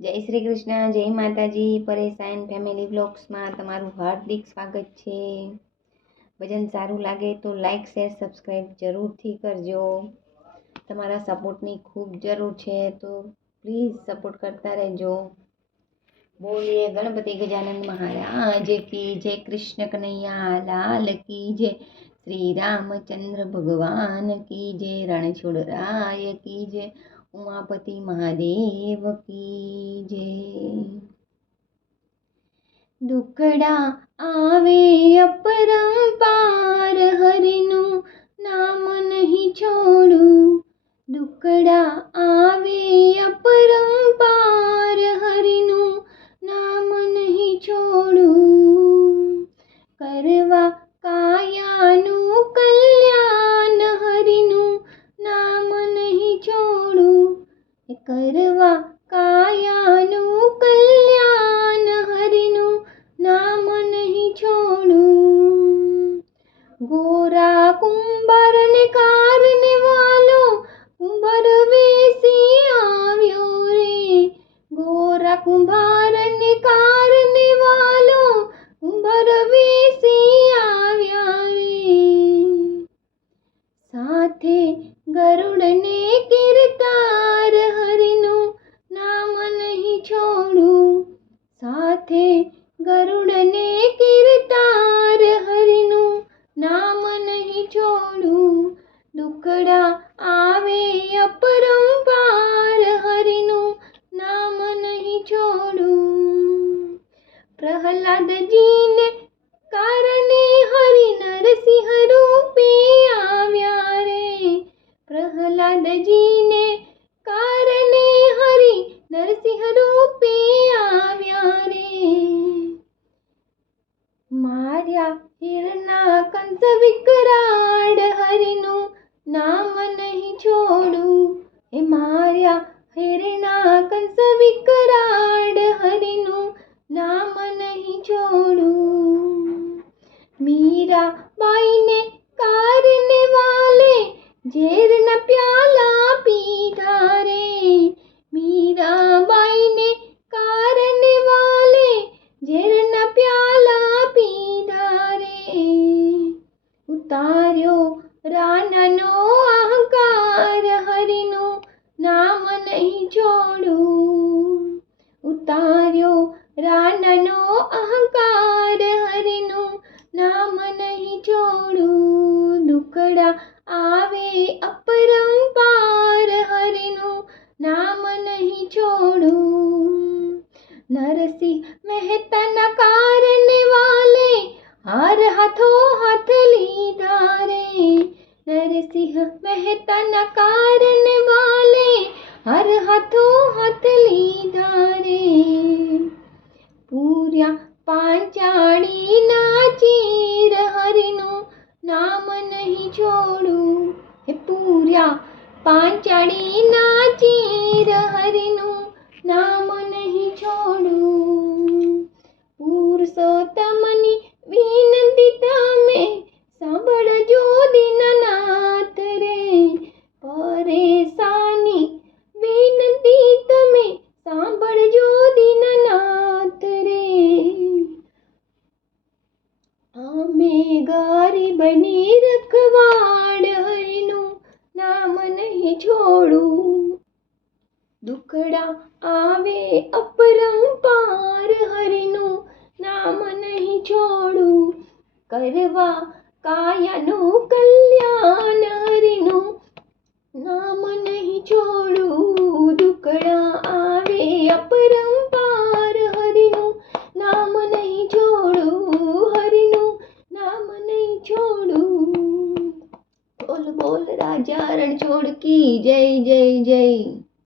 જય શ્રી કૃષ્ણ, જય માતાજી. પરેશાન ફેમિલી બ્લોગ્સમાં તમારું હાર્દિક સ્વાગત છે. ભજન સારું લાગે તો લાઈક શેર સબસ્ક્રાઈબ જરૂરથી કરજો. તમારા સપોર્ટની ખૂબ જરૂર છે, તો પ્લીઝ સપોર્ટ કરતા રહેજો. બોલીએ ગણપતિ ગજાનન મહારાજ કી જય, કૃષ્ણ કનૈયા લાલ કી જય, શ્રી રામચંદ્ર ભગવાન કી જય, રણછોડરાય કી જય, ઉમાપતિ મહાદેવ કી જય. દુખડા આવે અપરંપાર, હરિનું નામ નહીં છોડું. દુખડા આવે અપરંપાર, હરિનું નામ નહીં છોડું. કરવા કાયાનું કલ્યાણ, હરિનું નામ નહીં છોડું. કરવા કાયાનું કલ્યાણ, હરિનું નામ નહીં છોડું. ગોરા કુંભારને કારણે વાલો કુંભાર વેસી આવ્યો રે. ગોરા કુંભારને કારણે વાલો કુંભાર વેસી આવ્યા રે. સાથે ગરુડને કીર્તાર, હરિનું નામ નહીં છોડું. સાથે ગરુડને કીર્તાર, હરિનું નામ નહીં છોડું. દુખડા આવે અપરંપાર, હરિનું નામ નહીં છોડું. પ્રહલાદજીને કારણે હરિ નરસિંહ રૂપે આવ્યા રે. પ્રહલાદજીને કારણે હરિ નરસિંહ રૂપે આવ્યા રે. માર્યા હિરના કંસ વિકરાળ, હરિનું નામ નહીં છોડું. એ માર્યા હિરના કંસ વિકરાળ, હરિનું નામ નહીં છોડું. મીરા બાઈને કારણે વાલે ઝેરના પ્યાલા પીધા રે. મીરા બાઈને કારણે વાલે ઝેરના પ્યાલા પીધા રે. ઉતાર્યો રાનાનો અહંકાર, હરિનું નામ નહીં છોડું. ઉતાર્યો રાનાનો અહંકાર, હરિનું નામ નહીં છોડું. દુખડા આવે અપરંપાર, હરિનું નામ નહીં છોડું. નરસિંહ મહેતાના કારણે વાલે હાર હાથો હાથ લીધા રે. નરસિંહ મહેતાના કારણે વાલે હાર હાથો હાથ લીધા રે. પૂર્યા પાંચાળીના ચીર, હરિનું નામ નહીં છોડું. હે પૂર્યા પાંચાળીના ચીર, હરિનું નામ નહીં છોડું. પુરુષોત્તમની વિનંતી તમે સાંભળજો દીનનાથ રે. પરેશાની વિનંતી તમે સાંભળજો દીનનાથ રે. અમે ગરીબની રખવાડ, હરિનું નામ નહીં છોડું. દુખડા આવે અપરંપાર, હરિનું નામ નહીં છોડું. કરવા કાયાનું કલ્યાણ, હરિનું નામ નહીં છોડું. દુખડા આવે અપરંપાર, હરિનું નામ નહીં છોડું. હરિનું નામ નહીં છોડું. બોલ બોલ રાજા રણછોડ કી જય જય જય.